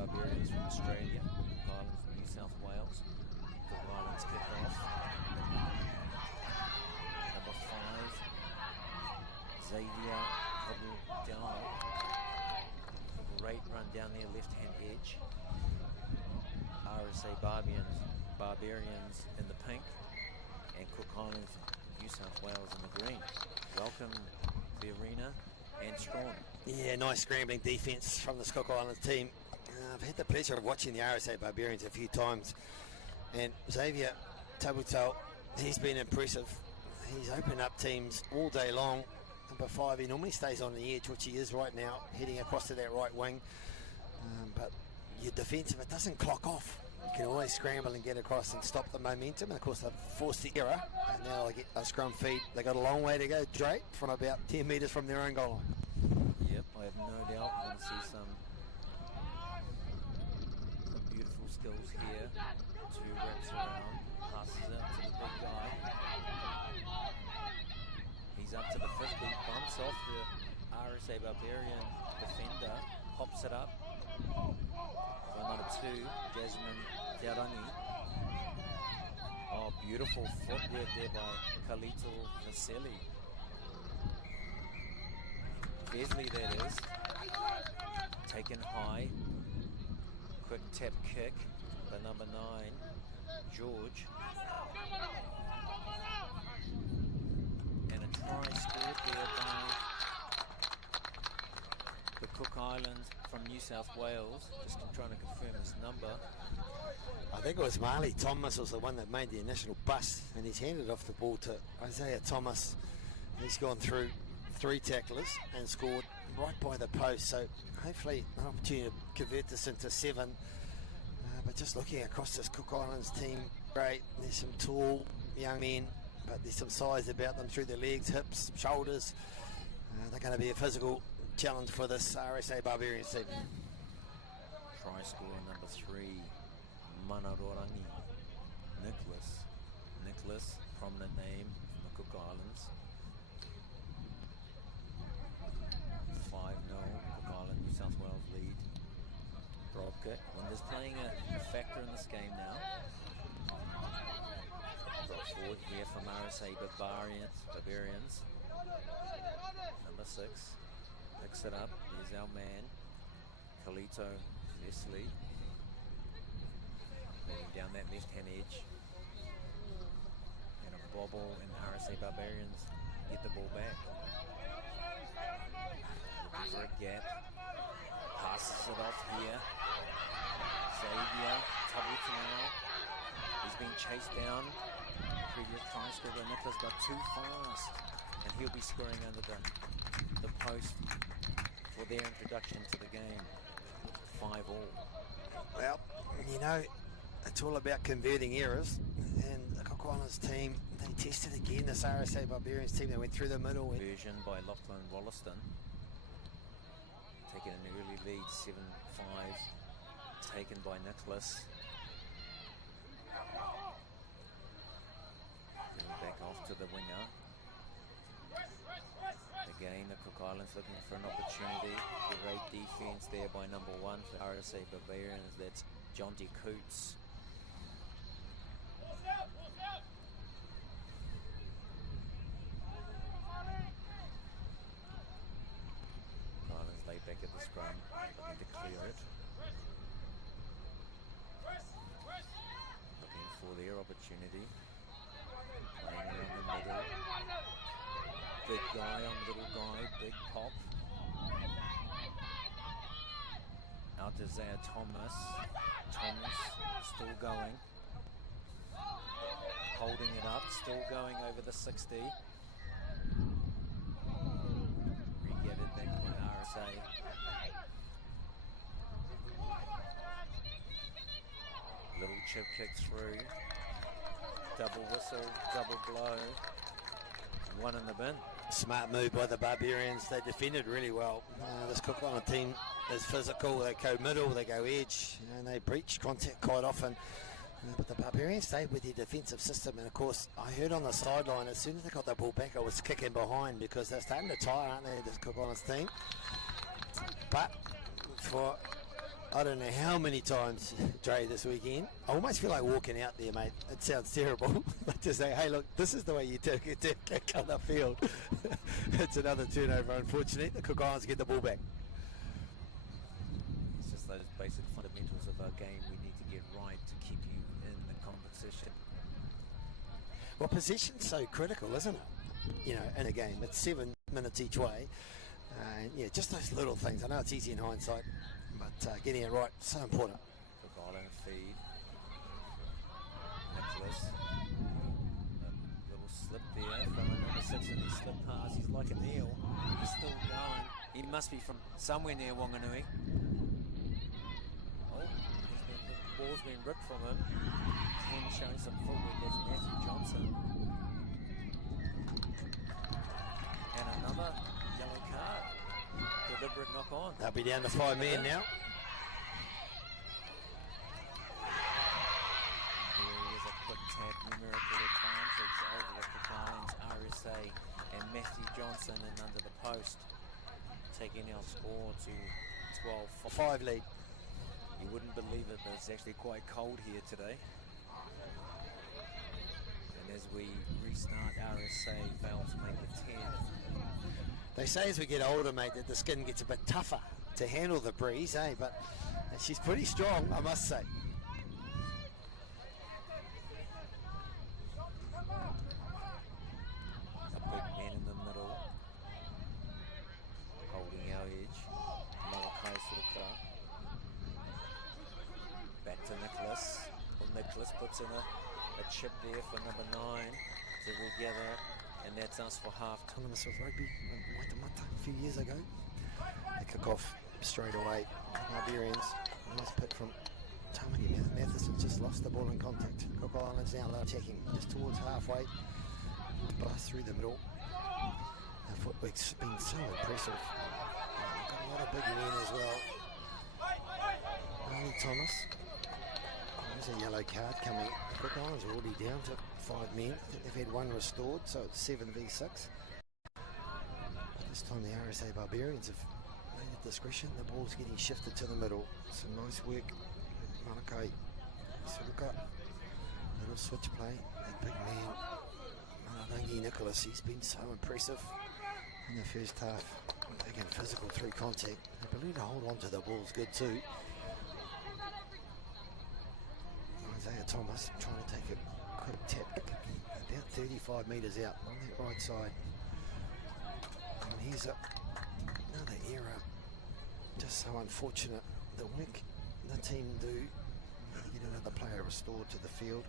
Barbarians from Australia, Cook Islands from New South Wales. Cook Islands kick off. Number 5, Xavier Kabudal. Great run down their left-hand edge. RSA Barbarians in the pink, and Cook Islands, New South Wales in the green. Welcome to the arena, and Strawn. Yeah, nice scrambling defence from the Cook Islands team. I've had the pleasure of watching the RSA Barbarians a few times, and Xavier Tabutal, he's been impressive. He's opened up teams all day long. Number 5, he normally stays on the edge, which he is right now, heading across to that right wing. But your defensive, it doesn't clock off. You can always scramble and get across and stop the momentum. And of course, they've forced the error, and now they get a scrum feed. They got a long way to go, Drake, from about 10 metres from their own goal line. Yep, I have no doubt we're going to see some beautiful skills here. 2 wraps around, passes it to the big guy. He's up to the 50, bumps off the RSA Barbarian defender, pops it up for number 2, Jasmine Tiarangi. Oh, beautiful footwork there by Kalito Vasily. Vesley, that is. Taken high. Quick tap kick by number 9, George. And a try scored there by the Cook Islands from New South Wales. Just trying to confirm his number. I think it was Marley Thomas was the one that made the initial bust, and he's handed off the ball to Isaiah Thomas. He's gone through 3 tacklers and scored right by the post, so hopefully an opportunity to convert this into 7. But just looking across this Cook Islands team, great. There's some tall young men, but there's some size about them through their legs, hips, shoulders. They're going to be a physical challenge for this RSA Barbarians team. Try scorer number 3, Manarorangi Nicholas, prominent name from the Cook Islands. 5-0, Cook Island, New South Wales lead. Drop kick. Winder's playing a factor in this game now. Drop forward here from RSA Barbarians. Number 6 picks it up. Here's our man, Kalito Vesley. Moving down that left-hand edge. And a bobble, and RSA Barbarians get the ball back. Looking for a gap. Passes it off here. Xavier Tabutal. He's been chased down. Previous try scorer Nicholas got too fast, and he'll be scoring under the post for their introduction to the game. 5-all. Well, you know, it's all about converting errors, and the Cook Islands team, they tested again this RSA Barbarians team. They went through the middle. Version by Lachlan Wollaston. Taking an early lead, 7-5. Taken by Nicholas. Getting back off to the winger. Again, the Cook Islands looking for an opportunity. Great defense there by number 1 for RSA Barbarians. That's Jonty Coots. Islands laid back at the scrum, looking to clear it. Looking for their opportunity. Playing around the middle. Big guy on little guy, big pop. Out to Zaya Thomas. Thomas still going. Holding it up, still going over the 60. Re-gathered back by RSA. Little chip kick through. Double whistle, double blow. 1 in the bin. Smart move by the Barbarians. They defended really well. This Cook Island team is physical. They go middle, they go edge, and they breach contact quite often. But the Barbarians stayed with their defensive system, and of course I heard on the sideline as soon as they got the ball back I was kicking behind, because they're starting to tire, aren't they, this Cook Islands team. But for I don't know how many times, Dre, this weekend. I almost feel like walking out there, mate. It sounds terrible. But to say, hey, look, this is the way you take a kick on the field. It's another turnover, unfortunately. The Cook Islands get the ball back. It's just those basic fundamentals of our game we need to get right to keep you in the competition. Well, possession's so critical, isn't it? You know, in a game. It's 7 minutes each way. Yeah, just those little things. I know it's easy in hindsight, but getting it right, so important. Cook Island feed. Nicholas. A little slip there from number 6 in his slip pass. He's like an eel. He's still going. He must be from somewhere near Wanganui. Oh, the ball's been ripped from him. Ken showing some footwork. There's Matthew Johnson. And another yellow card. Deliberate knock on. They'll be down to 5 men now. There is a quick tap, numerical advantage over the Cook Islands RSA and Matthew Johnson and under the post, taking our score to 12. 5 lead. You wouldn't believe it, but it's actually quite cold here today. And as we restart, RSA failed to make the 10. They say as we get older, mate, that the skin gets a bit tougher to handle the breeze, eh? But she's pretty strong, I must say. A big man in the middle, holding our edge. Malakai Suruka. Back to Nicholas. Well, Nicholas puts in a chip there for number 9 to regather. And that's us for half time. Autonomous with rugby a few years ago. They kick off straight away. Iberians, nice pit from Tamaki Matheson, just lost the ball in contact. Cook Islands now low attacking just towards halfway. Blast through the middle. Our footwork's been so impressive. Got a lot of big men as well. Only Thomas. There's a yellow card coming. Cook Islands are already down to 5 men. I think they've had 1 restored, so it's 7v6. But this time the RSA Barbarians have made a discretion. The ball's getting shifted to the middle. Some nice work. Malakai Suruka. Little switch play. A big man. Malalangi Nicholas. He's been so impressive in the first half. Again, physical through contact. The ability to hold on to the ball is good too. Isaiah Thomas trying to take a quick tap about 35 metres out on that right side. And here's another error. Just so unfortunate. The Wick, the team do get another player restored to the field.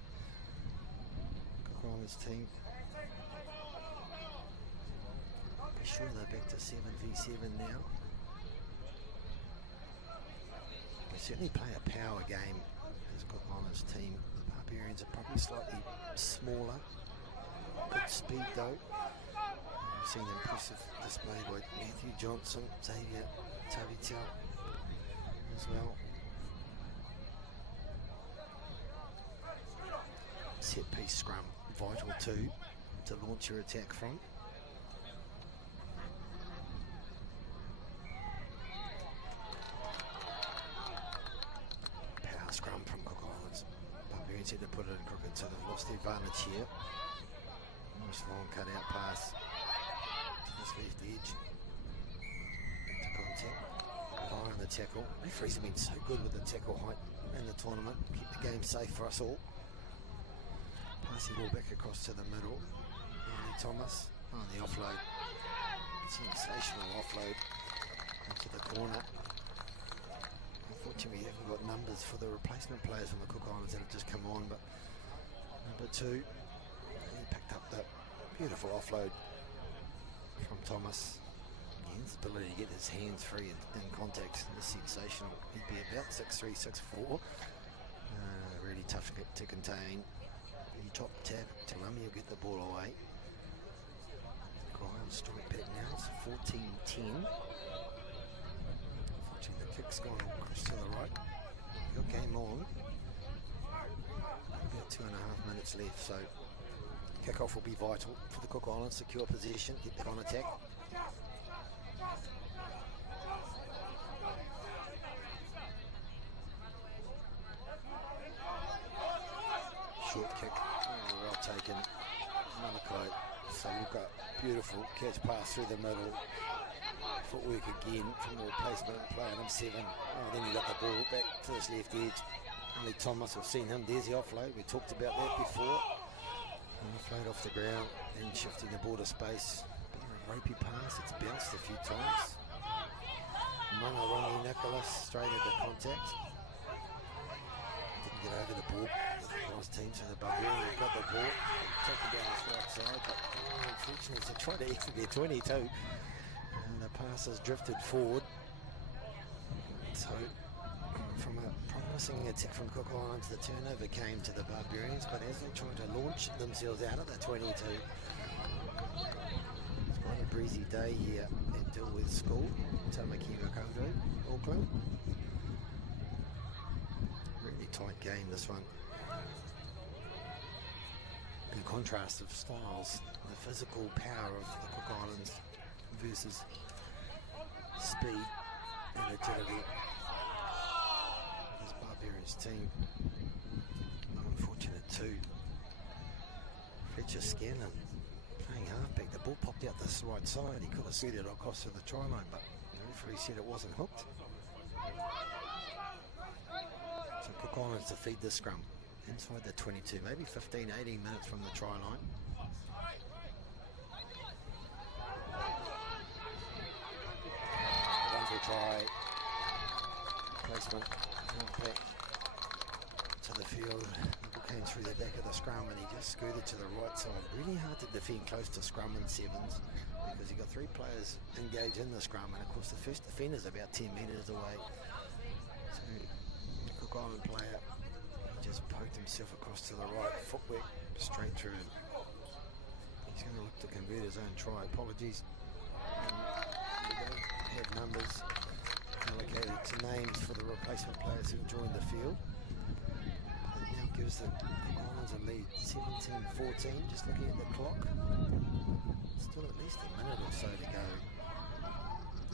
Cook Islands team. Be sure they're back to 7v7 now. They certainly play a power game. Cook Islands team. The Barbarians are probably slightly smaller. Good speed though. We've seen impressive display by Matthew Johnson, Xavier Tavitel as well. Set piece scrum, vital too, to launch your attack from. Scrum from Cook Islands. Barbarians had to put it in crooked, so they've lost the advantage here. Nice long cut out pass to this left edge. Into contact. High on the tackle. Referees have been so good with the tackle height in the tournament. Keep the game safe for us all. Passing ball back across to the middle. Andy Thomas on the offload. Sensational offload into the corner. Unfortunately, we haven't got numbers for the replacement players from the Cook Islands that have just come on, but number 2, he picked up that beautiful offload from Thomas. Yeah, his ability to get his hands free in contact is sensational. He'd be about 6'3", 6'4". Really tough to contain. You top tap to Lummy, you'll get the ball away. Cook Islands strike back now, it's 14-10. The kick's gone across to the right. Your game on. About 2.5 minutes left, so kick-off will be vital for the Cook Islands. Secure possession, get back on attack. short kick. Oh, well taken. Malachi Saluka, beautiful catch pass through the middle. Footwork again from the replacement player number 7. Oh, then you got the ball back to this left edge. Only Thomas, have seen him. There's the offload. We talked about that before. Offload off the ground, then shifting the border space. Bit of a ropey pass. It's bounced a few times. Mangarangi Nicholas straight into contact. Didn't get over the ball. The last team, so the Barbarians got the ball. Took it down his right side, but unfortunately, they tried to exit their 22. And the pass has drifted forward. So, from a promising attack from Cook Islands, the turnover came to the Barbarians, but as they tried to launch themselves out of the 22, it's quite a breezy day here at Dilworth School, Tamaki Makaurau, Auckland. Really tight game, this one. In contrast of styles, the physical power of the Cook Islands versus speed and agility. This Barbarians team, unfortunate too. Fletcher Scanlon playing halfback. The ball popped out this right side. He could have set it across to the try line, but the referee said it wasn't hooked. So Cook Islands to feed the scrum inside the 22, maybe 15-18 minutes from the try line. One for try. Placement. Back to the field. The ball came through the back of the scrum and he just scooted to the right side. Really hard to defend close to scrum and sevens because you've got 3 players engaged in the scrum, and of course the first defender's about 10 metres away. So the Cook Island player, he just poked himself across to the right, footwork straight through. He's going to look to convert his own try. Apologies. We don't have numbers allocated to names for the replacement players who've joined the field. It now gives the Cook Islands a lead, 17-14, just looking at the clock. Still at least a minute or so to go.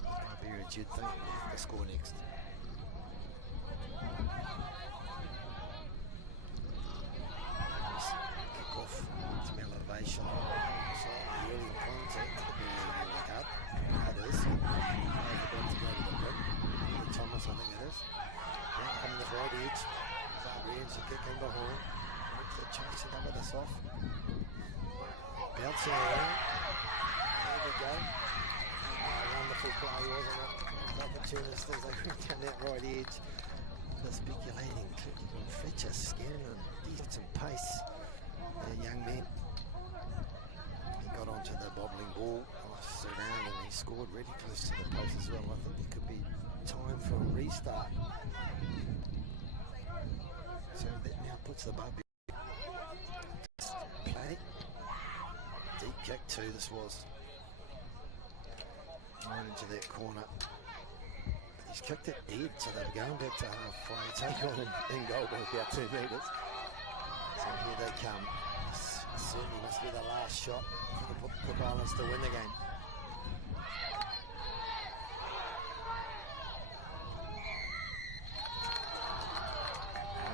Barbarians, you'd think, will have to score next. Kick off, some elevation, slightly early contact. Look up, that is. About to go to the rim. Thomas, I think it is. Yeah, coming the right edge. Barbarians are kicking behind. They're chasing up with the soft. Bouncing around. There we go. Wonderful play, wasn't it? Opportunist as they went down that right edge. The speculating click on Fletcher Scanlon. He's got some pace. The young man. He got onto the bobbling ball, passed around, and he scored really close to the post as well. I think it could be time for a restart. So that now puts the Barbarians play. Deep kick too, this was. Right into that corner. But he's kicked it dead, so they're going back to halfway. Take on in goal by about 2 metres. So here they come. This certainly must be the last shot for the Cook Islands to win the game.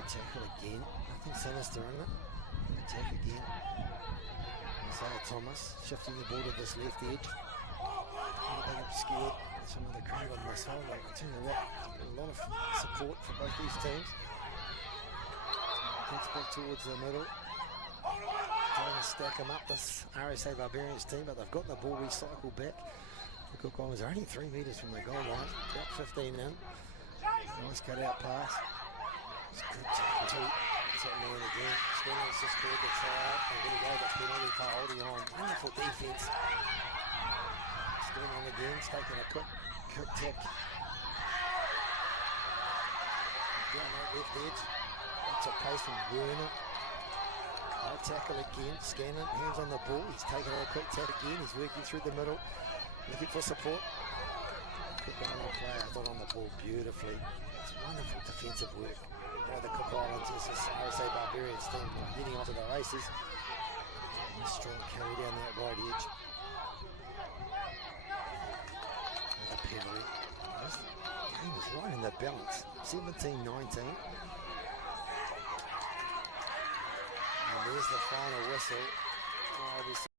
Tackle again, nothing sinister in it. Attack again. Isaiah Thomas shifting the ball to this left edge. They obscured some of the crowd on this whole. I tell you what, there's been a lot of support for both these teams. Gets back towards the middle. Trying to stack them up, this RSA Barbarians team, but they've got the ball recycled back. The Cook Islands are only 3 metres from the goal line, about 15 in. Nice cut out pass. It's good tackle too. It's that man again. Scanlon's just scored the try. They're going to go the penalty for holding on. Wonderful defence. Scanlon again, taking a quick tap. Down that left edge. That's a pace from Werner. High tackle again. Scanlon, hands on the ball. He's taking a quick tap again. He's working through the middle. Looking for support. Cook Island player got on the ball beautifully. It's wonderful defensive work. The Cook Islands is this RSA Barbarians team heading onto the races. Nice strong carry down that right edge. Another penalty. This game is right in the balance. 17-19. there's the final whistle. I'll be